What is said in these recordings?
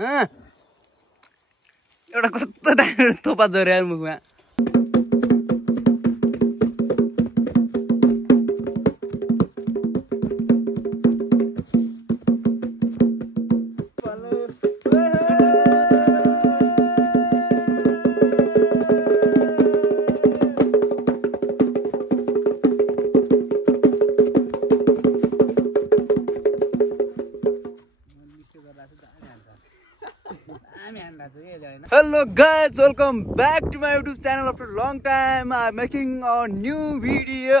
एउटा कस्तो दामी थोपा झर्यो मुखमा Hello guys, welcome back to my YouTube channel after a long time. I'm making a new video.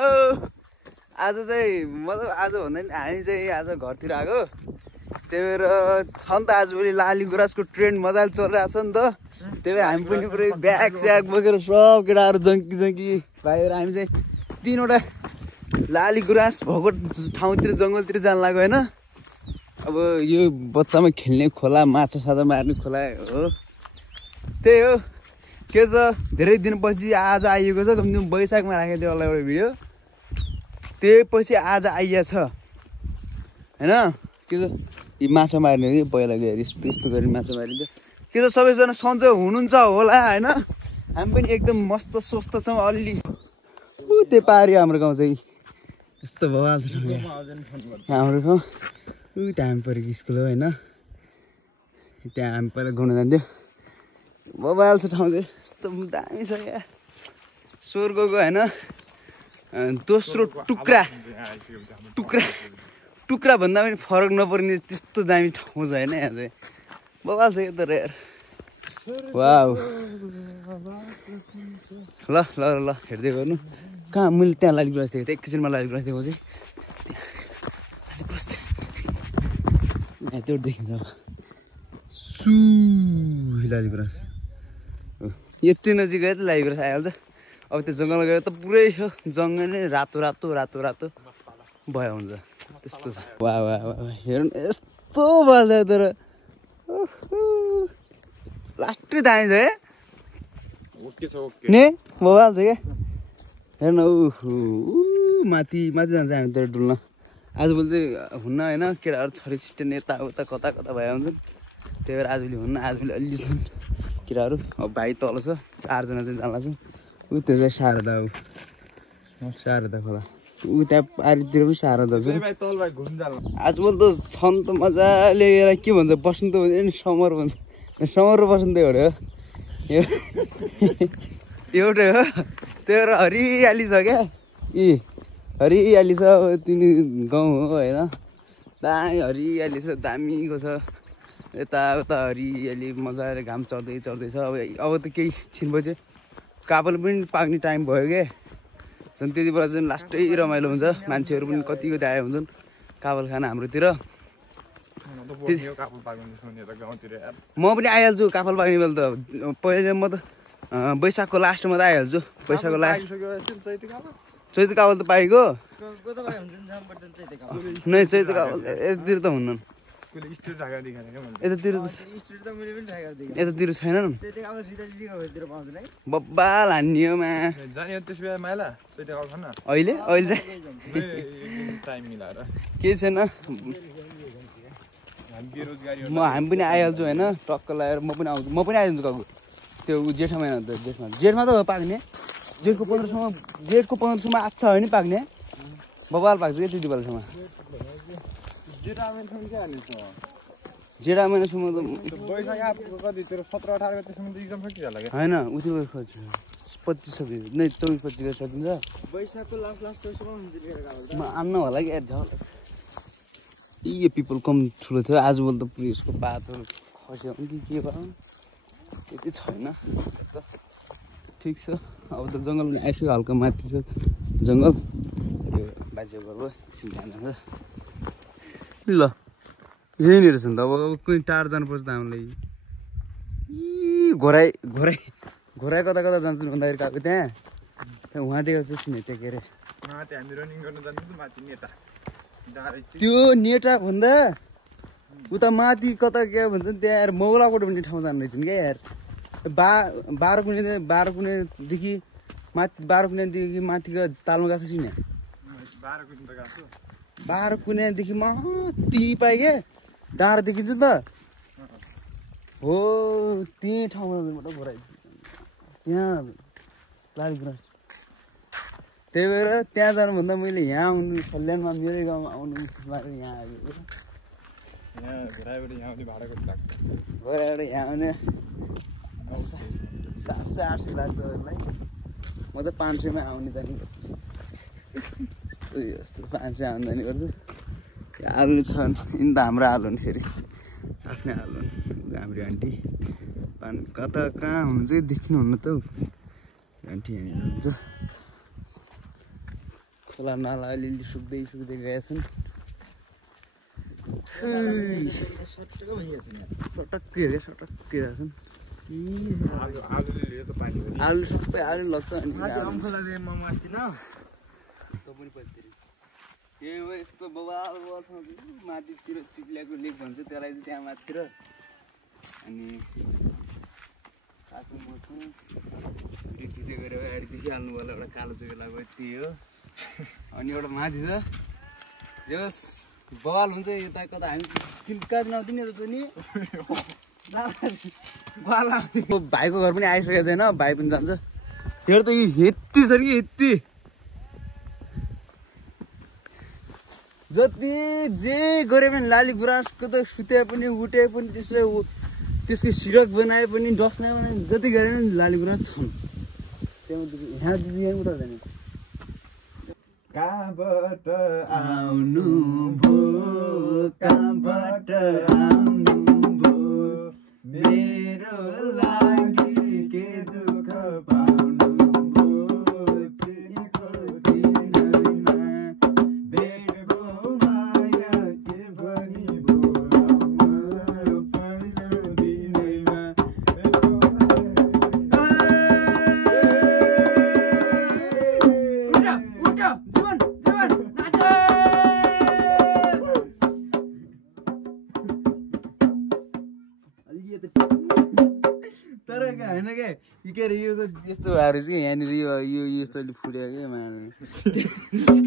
आज चाहिँ मतलब आज भन्दा नि हामी चाहिँ आज घरतिर आएको त्यही भएर छ नि त आजभोलि लाली गुराँसको ट्रेन्ड मजाले चलिरहेको छ नि त त्यही भएर हामी पनि पुरै ब्याग स्याग बोकेर सब केटाहरू जङ्की भाइहरू हामी चाहिँ तीनवटा लाली गुराँस भएको ठाउँतिर जङ्गलतिर जान लाग्यो होइन अब यो बच्चामा खेल्ने खोला माछा साछा मार्ने खोला हो त्यही हो के छ धेरै दिनपछि आज आइएको छ कम्ती वैशाखमा राखेको थियो होला एउटा भिडियो त्यही पछि आज आइएको छ होइन के छ यी माछा मार्ने कि पहिला गएर यस्तो गरी माछा मारिन्छ के छ सबैजना सन्चै हुनुहुन्छ होला होइन हामी पनि एकदम मस्त स्वस्थ छौँ अलि त्यो पारि हाम्रो गाउँ चाहिँ यस्तो भइहाल्छ हाम्रो गाउँ त्यहाँ हामी परेको स्कुल हो होइन त्यहाँ हामी पहिला घुम्न जान्थ्यो मोबाइल छ ठाउँ चाहिँ यस्तो दामी छ क्या स्वर्गको होइन दोस्रो टुक्रा टुक्रा भन्दा पनि फरक नपर्ने त्यस्तो दामी ठाउँ छ होइन यहाँ चाहिँ मोबाइल छ क्या तर यार वाउ ल ल ल हेर्दै गर्नु कहाँ मैले त्यहाँ लाली गुराँस देखेको थिएँ एकैछिनमा लाली गुराँस देखाउँछु त्यो देखिन्छ सु लाली गुराँस यति नजिक गयो त लाली गुराँस आइहाल्छ अब त्यो जङ्गल गयो त पुरै हो जङ्गल नै रातो रातो रातो रातो भयो हुन्छ त्यस्तो छ वा वा वा हेर्नु यस्तो भन्छ तर लास्टै दामी छ है ने मोबाइल छ क्या हेर्नु माथि माथि जान्छ हामी तर डुल्न आजभोलि चाहिँ हुन्न होइन केटाहरू छरी छिट्टेन यता उता कता कता भए हुन्छन् त्यही भएर आजभोलि हुन्न आजभोलि अलि छन् केटाहरू अब भाइ तल छ 4 जना चाहिँ जान लाग्छौँ त्यो चाहिँ शारदा हो शारदा खोला त्यहाँ पारितिर पनि शारदा छ आजभोलि त छन् त मजाले के भन्छ बस्नु त भन्छ समर भन्छ समर बस्नु त्यही एउटै हो त्यही भएर हरियाली छ क्या हरियाली छ तिमी गाउँ हो होइन दामी हरियाली छ दामीको छ यताउता हरियाली मजाले घाम चढ्दैछ अब त केही छिनपछि काबल पनि पाक्ने टाइम भयो क्या झन् त्यति बेला चाहिँ लास्टै रमाइलो हुन्छ मान्छेहरू पनि कतिको आए हुन्छन् काबल खाना हाम्रोतिर म पनि आइहाल्छु काफल पाक्ने बेला त पहिला म त वैशाखको लास्टमा त आइहाल्छु वैशाखको लास्ट चैते काबल त पाएको नै चैते काबल यतातिर त हुन्न यतातिर छैनन् बब्बाल हान्ने हो अहिले अहिले केही छैन हामी पनि आइहाल्छु होइन टक्क लगाएर म पनि आइहाल्छु काकु त्यो जेठा महिना त जेठमा त हो पाक्ने जेठको 1500मा आच्छा हो नि पाक्ने बबाल पाक्छ क्या त्यति बेलासम्म जेठा महिनासम्म त होइन उति 25 नै 24-25 सकिन्छ म आन्न होला कि यो पिपल कम ठुलो थियो आजभोलि त पुरै यसको पातहरू खस्यो कि के भयो त्यति छैन ठिक छ अब त जङ्गल पनि आइसक्यो हल्का माथि छ जङ्गल यो बाजे घरको एकछिन ध्यान जान्छ ल यहीँनिर छ नि त अब कहीँ टाढो जानुपर्छ त हामीलाई घोराइ कता कता जान्छ भन्दाखेरि गएको त्यहाँ उहाँ देखाएको छु नि त्यहाँ के अरे त्यो नेटा भन्दा उता माथि कता क्या भन्छ नि त्यहाँ यार मौलाकोट भन्ने ठाउँ जानु रहेछ नि क्या यार बाह्र कुनेदेखि माथिको तालमा गएको छ नि 12 कुनेदेखि माथि पाइ क्या डाँडा देखिन्छ नि त हो त्यही ठाउँमा मात्र घोराइदियो त्यहाँ लालीगुराँस त्यही भएर त्यहाँ जानुभन्दा मैले यहाँ आउनु सल्यानमा मेरै गाउँमा आउनु उचित मारेर यहाँ आएको घोराइबाट यहाँ आउने भाडा कति लाग्छ घोराइबाट यहाँ आउने 700-800 लाग्छहरूलाई म त 500मा आउने जाने गर्छु यस्तो 500 आउने गर्छु आलु छ यिनी त हाम्रो आलु नि फेरि आफ्नै आलु हाम्रो आन्टी कता कहाँ हुनुहुन्छ कि देख्नुहुन्न त हौ आन्टी यहाँनिर हुन्छ खोला नाला अलिअलि सुक्दै गएछन् सटक्कै छन् आलु सबै आलु लाग्छ अनि त्यही हो यस्तो बबाल ठाउँ माथितिर चिप्ल्याएको लेक भन्छ त्यसलाई चाहिँ त्यहाँ माथितिर अनि खासमा म छु खिच्दै गएर अगाडि देखिहाल्नु होला एउटा कालो चोकेला गयो त्यही हो अनि एउटा माथि छ जस बवाल हुन्छ यता कता हामी कहाँ आउँथ्यो नि यता नि भाइको घर पनि आइसकेको छैन भाइ पनि जान्छ त्यो त यति छ कि यति जति जे गरे पनि लालीगुराँसको त सुते पनि उठे पनि त्यसको सिरक बनाए पनि डस्ना बनाए जति गरे पनि लालीगुराँस छन् यहाँ उता जाने कहाँबाट आउनु भो कहाँबाट आउनु भो मेरो लागि के दुःख पाउनु भो तिमीको दिनमा बेडको माया के भनी बोलाउनु पहिलो दिनैमा तर होइन क्या के अरे यो यस्तो भएर चाहिँ यहाँनिर यो यस्तो अहिले फुट्यो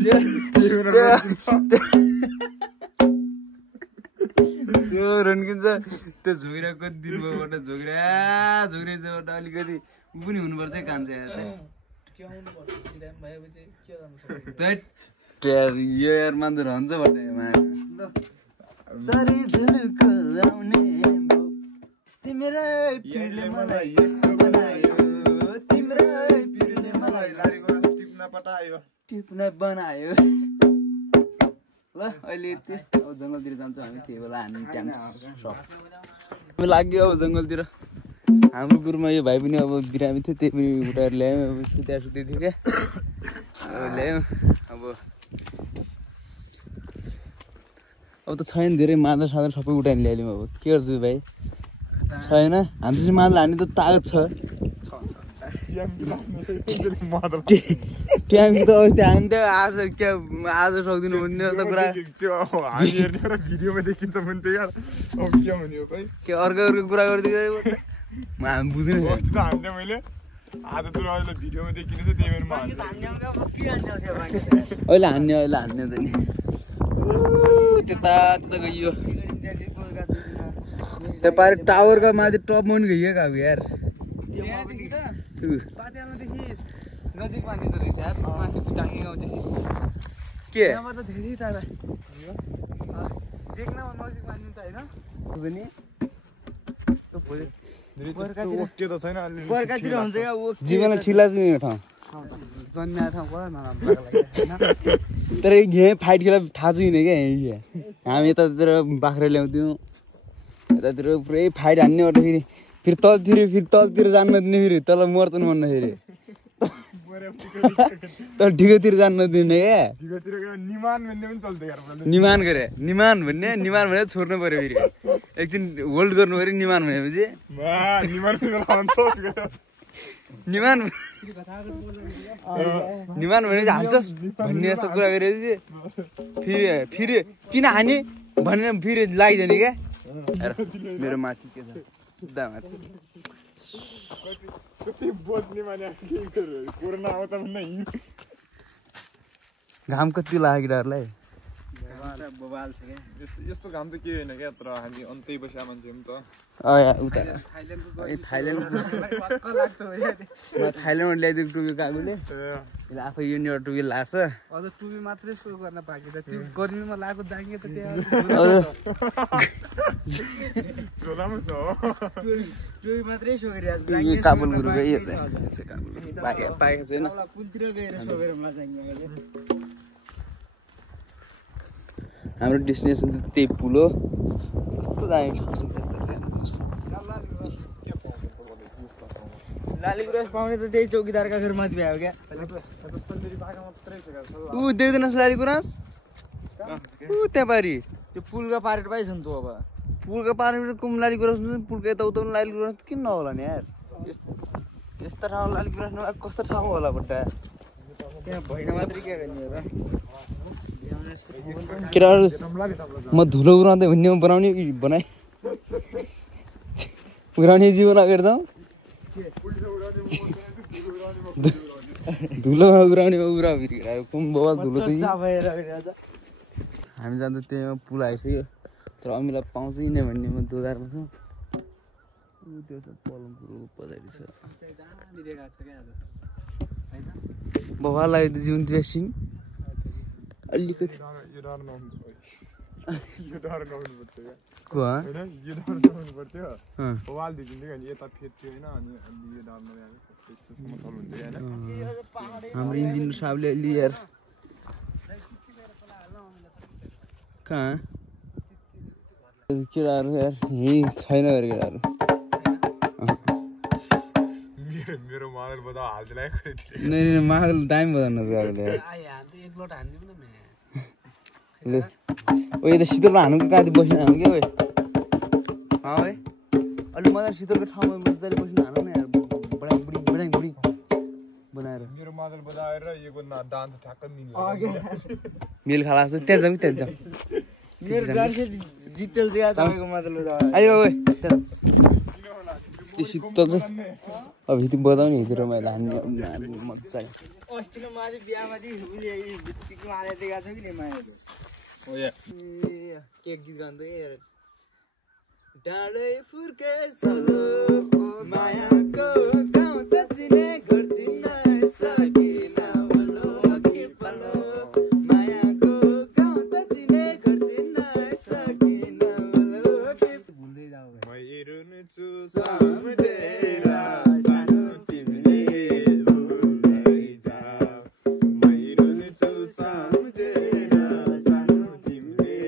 क्या त्यो रन्किन्छ त्यो झोगिरा कति दिन भयोबाट झोगिराबाट अलिकति ऊ पनि हुनुपर्छ कान्छ यो यार मान्छे रहन्छ तिम्रै पिरले मलाई यस्तो बनायो तिम्रै पिरले मलाई लालीगुराँस टिप्न बनायो ल अहिले यति अब जङ्गलतिर जान्छौँ हामी त्यही बेला हामी टाइम लाग्यो अब जङ्गलतिर हाम्रो गुरुमा यो भाइ पनि अब बिरामी थियो त्यही पनि उठाएर ल्यायौँ अब सुते थियो क्या अब ल्यायौँ अब त छैन धेरै मादर सादर सबै उठाएर ल्याइदिउँ अब के गर्छु भाइ छैन हाम्रो चाहिँ मादल हान्ने त तागत छ ट्यामी त अस्ति हान्थ्यो त्यो आज क्या आज सक्दिनु भन्ने जस्तो कुरा भिडियोमा देखिन्छ भने त्यो यार के अर्को कुरा गरिदिएको हामी बुझ्नु मैले आज त भिडियोमा देखिन्छ त्यही भएर अहिले हान्ने त नि त्यता गइयो त्यो पारि टावरको माथि टपमा पनि गइयो अब यार नजिक मानिँदो रहेछ यार माथि त्यो डाङ्गी गाउँदेखि के यहाँबाट धेरै टाढा देख्नमा नजिक मानिन्छ होइन बर्खातिर हुन्छ क्या जीवनलाई ठिला चाहिँ यो ठाउँ जन्मिएको ठाउँ पुरा नराम्रो लाग्यो तर यहाँ फाइट खेला थाहा छैन क्या हामी यतातिर बाख्रा ल्याउँथ्यौँ यतातिर पुरै फाइट हान्ने गर्दाखेरि फेरि तलतिर जानु नदिने फेरि तल मर्छन् भन्दाखेरि तर ढिगोतिर जानु नदिने क्या निमान भने छोड्नु पर्यो फेरि एकछिन होल्ड गर्नु पर्यो निमान भनेपछि निमान भने हान्छ भन्ने जस्तो कुरा गरेपछि फेरि किन हाने भनेर फेरि लागिजाने क्या मेरो माथि के छ सिधा माथि घाम कति लाग्यो केटाहरूलाई बबाल छ के यस्तो घाम त के होइन क्या तर हामी अन्तै बसेका मान्छे हो नि त उता थाइल्यान्डको थाइल्यान्डमा ल्याइदिएको टुपी काकुले आफै युनियर टुपी लाछ अझ टुपी मात्रै सो गर्न बाँकी छ त्यो गर्मीमा लागेको दाङ्गे त त्यहाँ झोलामा छ टुपी मात्रै सो गरिरहेको छ काबुल गुरुकै पाएको छैन पुलतिर गएर सोबेर मजाङ्गे हाम्रो डेस्टिनेसन त त्यही पुल हो कस्तो दामी ठाउँ छ लाली गुराँस पाउने त त्यही चौकीदारका घर माथि भयो क्या ऊ देख्दैन लाली गुराँस ऊ त्यहाँ पारि त्यो पुलका पारेर पाइछ नि त अब पुलको पारिबाट कुम लाली गुराँस हुन्छ पुलको यता उता लाली गुराँस किन नहोला नि यार यस्ता ठाउँ लाली गुराँस नभए कस्तो ठाउँ होला बट्टा त्यहाँ भएन मात्रै के गर्ने र केटाहरू म धुलो उडाउँदै हुन्नेमा बनाउने जीवन अगाडि जाउँ धुलोमा उडाउनेमा उडा फेरि कुम बाबा धुलो हामी जाँदा त्यहाँ पुल आइसक्यो तर अमिलाई पाउँछ नै भन्नेमा दोधारमा छौँ त्यो त पलङपुरको पछाडि छ बाबालाई जीवन द्वेषिङ अलिकति हाम्रो इन्जिनियर साहबले अलि यार कहाँ केटाहरू यार यहीँ छैन अरे केटाहरू मेरो मादल बजा हाल्दै नै मादल दामी बजाउनु ओ यो त शीतलमा हानु कि कहाँ बस्नु हानु क्या है अलिक मजाले शीतलको ठाउँमा मजाले बस्नु हानु न यार बुढी बनाएर मेरो मादल बजाएर यो डान्स ठ्याक्क मेल खाला जस्तो त्यहाँ जाउँ त्यहाँ जाउँ मेरो डान्स जितेल चाहिँ तपाईँको मादल आयो त्यो शीतल चाहिँ अब हिँडी बजाउने हिँडेर मैले हान्ने मजा आयो अस्तिको माथि बिहामा माले दिएको छ कि नि मायाले के गीत गाउँदै डाँडै फुर्के मायाको गाउँ त चिने घर चिन्न सकिन वलो कि पलो मायाको गाउँ त चिने घर चिन्न सकिन वलो कि भुल्दै जाऊ छु सम्झेर सानो तिमीले भुल्दै जाऊ छु सम्झेर सानो तिमीले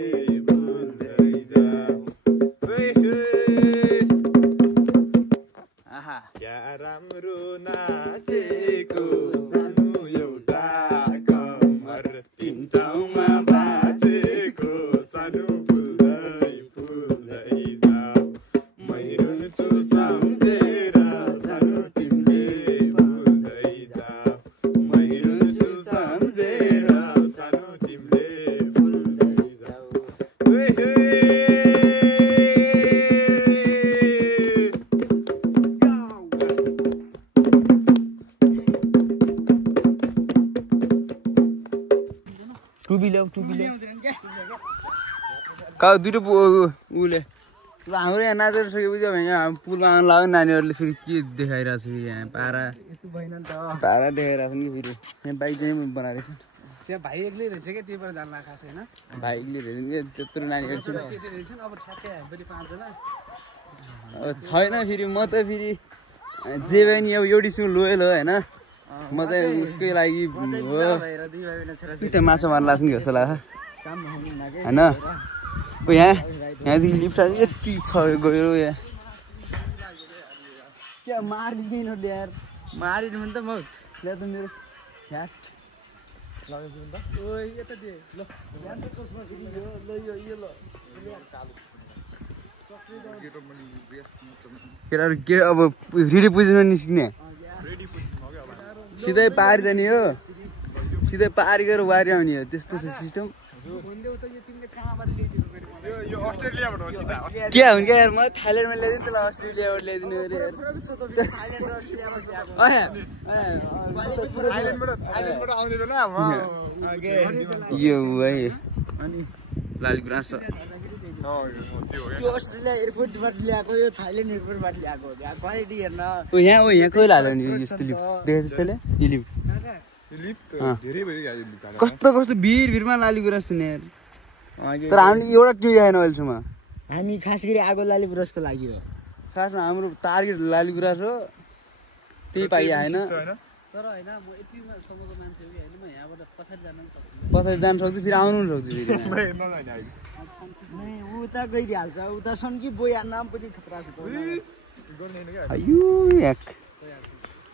भुल्दै जाऊ क्या राम्रो नाचेको सानो एउटा कमर तिन ठाउँमा बाजेको सानो फुल्दै जाऊ छु सम्झेर सानो तिमीले भुल्दै जाऊ छु सम्झेर सानो तिमीले भुल्दै जाऊ टुपी ल्याऊ का दुइटो उसले हाम्रो यहाँ नाचेर सकेपछि अब यहाँ पुलमा आउनु लाग्यो नानीहरूले फेरि के देखाइरहेको छ यहाँ पारा पारा देखाइरहेको छ नि फेरि यहाँ बाइक चाहिँ बनाएको छ त्यहाँ भाइ एक्लै रहेछ क्या त्यही भएर जान लाग्छ होइन बाइकले धेरै क्या त्यत्रो नानीहरू केटी रहेछन् अब ठ्याक्कै फेरि 5 जना छैन फेरि म त फेरि जे भए नि अब एउटीसँग लोयल हो होइन म चाहिँ उसकै लागि हो त्यहाँ माछा मार्न लाग्छ नि जस्तो लाग्छ होइन ओ यहाँदेखि लिफ्ट यति छ गयो यहाँ क्या मारिदिनु यार मारिनु भने त म ल्या त मेरो ह्याट केटाहरू के अब रेडी पोजिसनमा निस्किने सिधै पारि जाने हो सिधै पारि गएर वारी आउने हो त्यस्तो छ सिस्टम के हुन् क्या यार म थाइल्यान्डमा ल्याइदिनु त्यसलाई अस्ट्रेलियाबाट ल्याइदिनु यो है लालीगुराँस छ। त्यो अस्ट्रेलिया एयरपोर्टबाट ल्याएको यो थाइल्यान्ड एयरपोर्टबाट ल्याएको हो क्वालिटी हेर्न यहाँ कोही हाल्यो नि यस्तो लिप देखेको त्यस्तैले यो लिप कस्तो कस्तो भिरमा लालीगुराँस छ नि यार। तर हामीले एउटा टिभी आएन अहिलेसम्म। हामी खास गरी आगो लालीगुराँसको लागि हो। खासमा हाम्रो टार्गेट लालीगुराँस हो, त्यही पाइआएन। तर होइन म यतिसम्मको मान्छे हो कि होइन, म यहाँबाट पछाडि जान पनि सक्छु। पछाडि जान सक्छु, फेरि आउनु पनि सक्छु फेरि। उता गइदिइहाल्छ उता सन्की बोया नाम पनि खतरा छ। अयो याक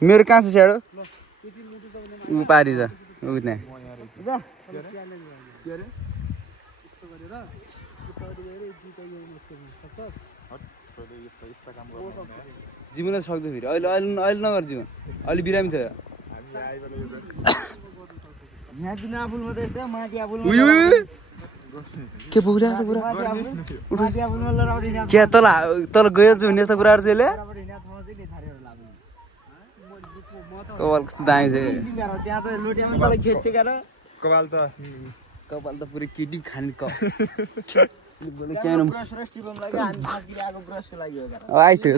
मेरो कहाँ छ स्याडो ऊ पारी छ ऊ त्यहाँ। जीवन त सक्छ फेरि अहिले अहिले अहिले नगर जीवन अहिले बिरामी छ। यहाँ बिना फुलमा त यस्तो माथि आफुलमा के बोलिरहेको छ कुरा माथि आफुलमा लराउडी यहाँ क्या तल तल गयो चाहिँ यस्तो कुराहरू चाहिँ यसले कपाल कस्तो दामी छ। त्यहाँ त लोटियामा तल खेच्थ्यो क्या कपाल त पुरै केटी खाने आइसक्यो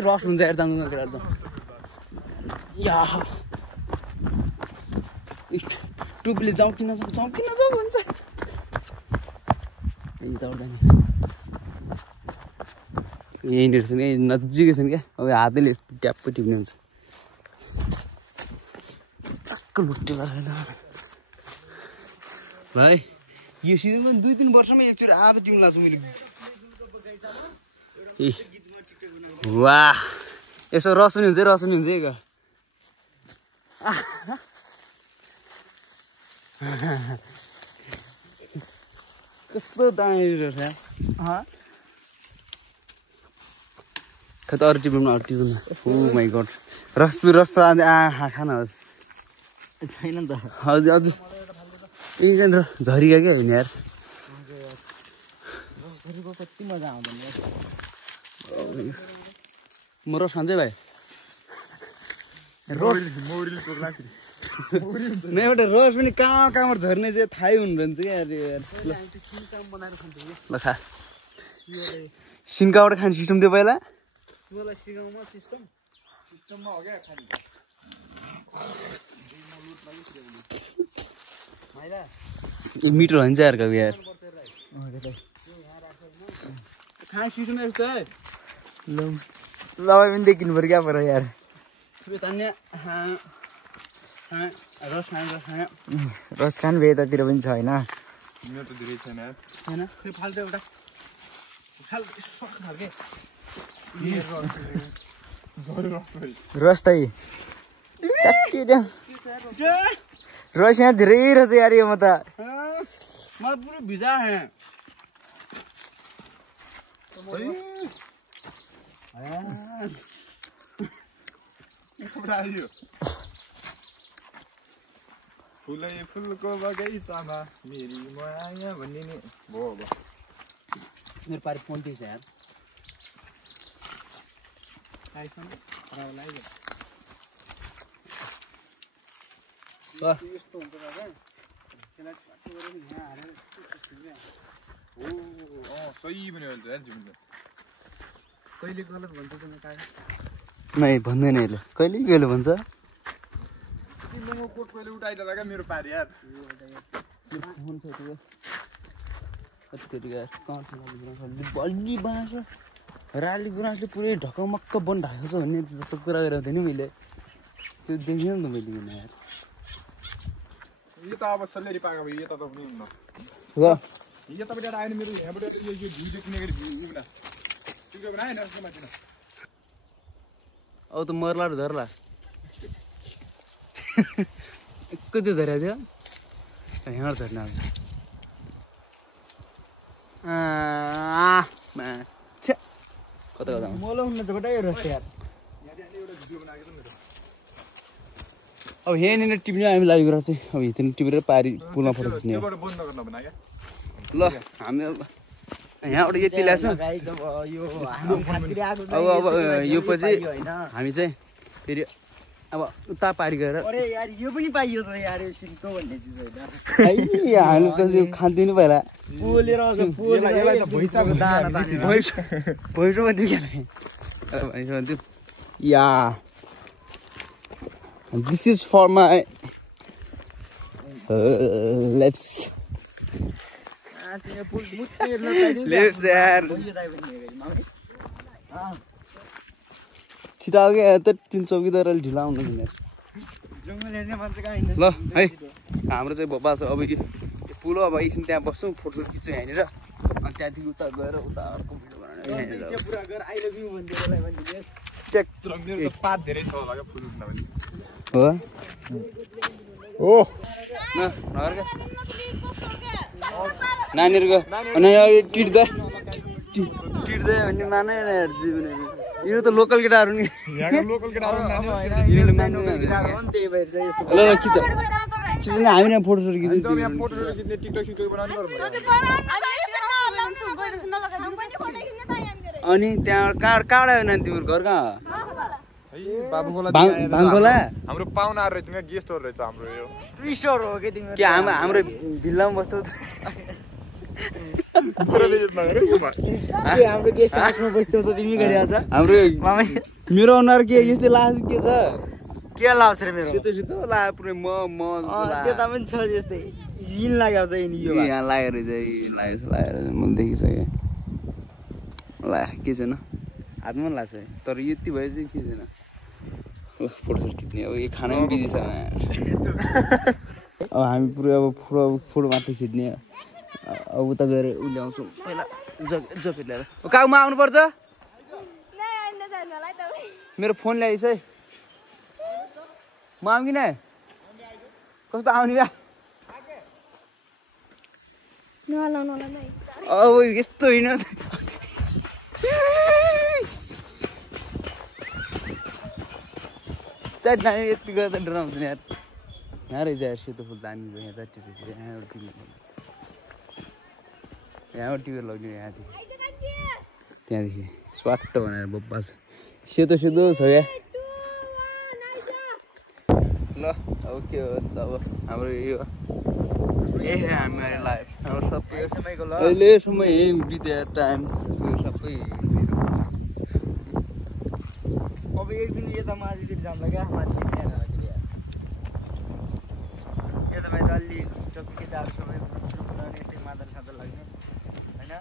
रस हुन्छ यार जानु कुराहरू टुपीले जाउँ किन जाउँ भन्छ यहीँनिर छ नि नजिकै छ नि क्या। अब हातैले यस्तो ट्याप्पै टिप्ने हुन्छ टक्क लुट्टे छैन भाइ। यो सिजन पनि 2-3 वर्षमा एकचोटि आधा टिम लाग्छु मैले। ए वाह यसो रस पनि हुन्छ है कस्तो दामी रहेछ खत अरू टिप्नु ओ माई गड रस त खाना होस् छैन नि त हजुर हजुर एकजना झरिगा क्या होइन यार कति मजा आउँदैन म रस खान्छै भाइ नै एउटा रस पनि कहाँबाट झर्ने चाहिँ थाहै हुनुहुन्छ क्या यार। ल खा सिन्काबाट खाने सिस्टम थियो पहिला मलाई सिकाउमा सिस्टममा हो क्या खाने मिटर हुन्छ यार कभी यार खाने सिस्टम यस्तो है। तपाईँ पनि देखिनु पऱ्यो क्या पर यार रस खानु भए यतातिर पनि छ होइन फाल्टो एउटा रस त रस यहाँ धेरै रहेछ यार यो म त पुरो भिजा है फुलको बगैँचामा मेरी माया भन्ने नि भयो अब मेरो पारि पोन्टी छ यार यस्तो हुन्छ दादा त्यसलाई स्वाटी गरेर यहाँ हालेर सही पनि हुन्छ यार जिम कहिले गलत भन्छ त काग नै भन्दैन यसले कहिले कहिले भन्छ तिम्रो कोट कहिले उठाइदिएला क्या मेरो पारि यार हुन्छ त्यो कति यार बल्ली बाँस राली गुराँसले पुरै ढकमक्क बन ढाकेको छ भन्ने जस्तो कुरा गरेको थिएँ नि मैले त्यो देखिनँ नि त मैले किन यार यो त अब सल्लेरी पाएको भयो यता त पनि हुन्न ल यतापट्टि आएन मेरो यहाँबाट यो भ्यू देख्ने गरी भ्यू उब्रा त्यो बनाएन यसको माथि अब त मर्ला र झर्ला कति झरेको थियो यहाँ झर्ने आउँछ कता कता मलाई हुन चाहिँ बटाइ रस यार अब यहाँनिर टिप्ने हामी लागेको रहेछ अब हिँड्नु टिपेर पारी पुलमा फोटो खिच्ने बन्द गर्न भना क्या ल हामी अब यहाँबाट यति ल्याएको अब यो पछि हामी चाहिँ फेरि अब उता पारी गएर अरे यार यो पनि पाइयो त यार यो सिन्को भन्ने चिज होइन हामीले त यो खाँदिनु पहिला पोलेर आउँछ यसलाई त भैँसाको दाना भैँसोमा दियो भैँसोमा दियो yeah this is for my lips lips यार छिटो आऊ क्या त 3 चौकीदारले ढिलो आउनु ल है हाम्रो चाहिँ भोपा छ अब पुल अब एकछिन त्यहाँ बस्छौँ फोटो खिच्छौँ यहाँनिर अनि त्यहाँदेखि उता गएर उता अर्को भिडियो बनाउने पात धेरै छ होला क्या फुल उठ्न पनि हो ओह नानीहरूको टिट्दै भन्ने माने यो त लोकल केटाहरू नि यहाँको लोकल केटाहरू नानी ल खिच खिच्ने हामी यहाँ फोटो सोटो खिच्ने यहाँ फोटो खिच्ने टिकटक सिकटक बनाउनु पर्छ अनि त्यहाँ कहाँबाट आयो नानी तिम्रो घर कहाँ बाबुकोला भाङखोला हाम्रो पाहुनाहरू रहेछ नि गेस्टहरू रहेछ हाम्रो यो ट्विस्टर हो के तिम्रो के हाम्रो भिल्लामा बस्छौ हाम्रो गेस्ट हाउसमा बस्थ्यौ त तिमी गरिहाल्छ हाम्रो मेरो अनुहार के यस्तै लाग्छ के छ के लाग्छ रे मेरो सेतो सेतो लाग्यो पुरै म त्यता पनि छ जस्तै हिल लाग्यो छ नि यो यहाँ लागेर चाहिँ लागेर मैले देखिसकेँ ला के छैन हातमा पनि लाग्छ तर यति भयो चाहिँ के छैन ल फोटो खिच्ने अब यो खाना पनि बिजी छ अब हामी पुरै अब फोटो मात्र खिच्ने अब उता गएर ल्याउँछौँ पहिला जकेट ल्याएर काउमा आउनुपर्छ मेरो फोन ल्याइस् है म आउँ कि नै कस्तो आउने क्या अब यस्तो होइन नानी यति गर्दा डराउँछ नि यार यहाँ रहेछ यार सेतो फुल दामी यहाँ त यहाँबाट टिकट लग्ने यहाँदेखि त्यहाँदेखि स्वाट भनेर बोप्पा छ सेतो सेतो छ क्या ल अब के हो त अब हाम्रो यो हामी लाइफ हाम्रो सबै अहिलेसम्म यही बित्यो टाइम सबै अब एक दिन यता माथितिर जाउँला क्या मान्छे यता भाइ अलि जति केटाहरू सबै यस्तै मादल सादल लाग्ने होइन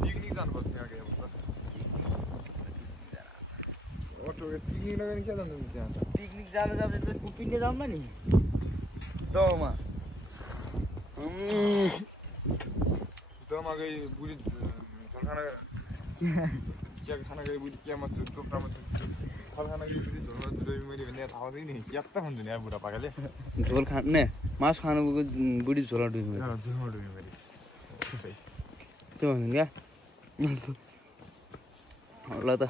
पिकनिक जानुपर्छ यहाँ के अटो पिकनिक लगाएर के जानु त्यहाँ पिकनिक जाँदा जाँदै त कुपिन्ने जाउँ न नि दमा दमा गई बुढी झोलखाना क्या खाना गई बुढी क्या चोप्रामा फलखाना गई बुढी झोल मैले भने थाहा छैन नि यात्ता हुन्छ नि यहाँ बुढा पाकाले झोल खाने मासु खानु बुढी झोला डुब्यो झोलमा डुब्यो मैले त्यो भन्नु क्या ल त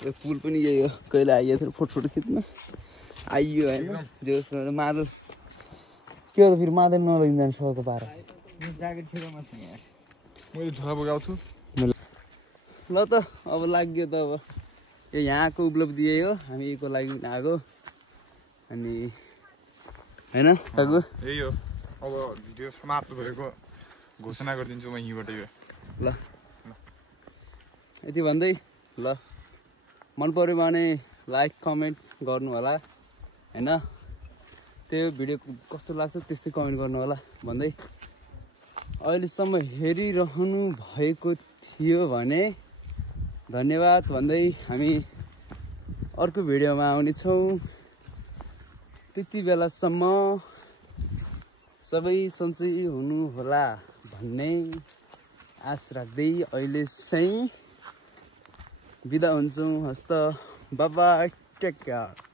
पुल पनि यही हो कहिले आइयो थियो फोटो खिच्न आइयो होइन जोस मादल के हो त फेरि मादल नलगिँदैन सको पार ज्याकेट छेउमा छ यार मैले झोला बोकाउँछु ल त अब लाग्यो त अब यो यहाँको उपलब्धि यही हो हामीको लागि आएको अनि होइन काकु यही हो अब भिडियो समाप्त भएको घोषणा गरिदिन्छु म यहीँबाट यो ल यति भन्दै ल मन पऱ्यो भने लाइक कमेन्ट गर्नु होला होइन त्यो भिडियो कस्तो लाग्छ त्यस्तै कमेन्ट गर्नु होला भन्दै अहिलेसम्म हेरिरहनु भएको थियो भने धन्यवाद भन्दै हामी अर्को भिडियोमा आउनेछौँ त्यति बेलासम्म सबै सन्चै हुनुहोला भन्ने आश राख्दै अहिले चाहिँ बिदा हुन्छौँ हस्त बाबा टेक केयर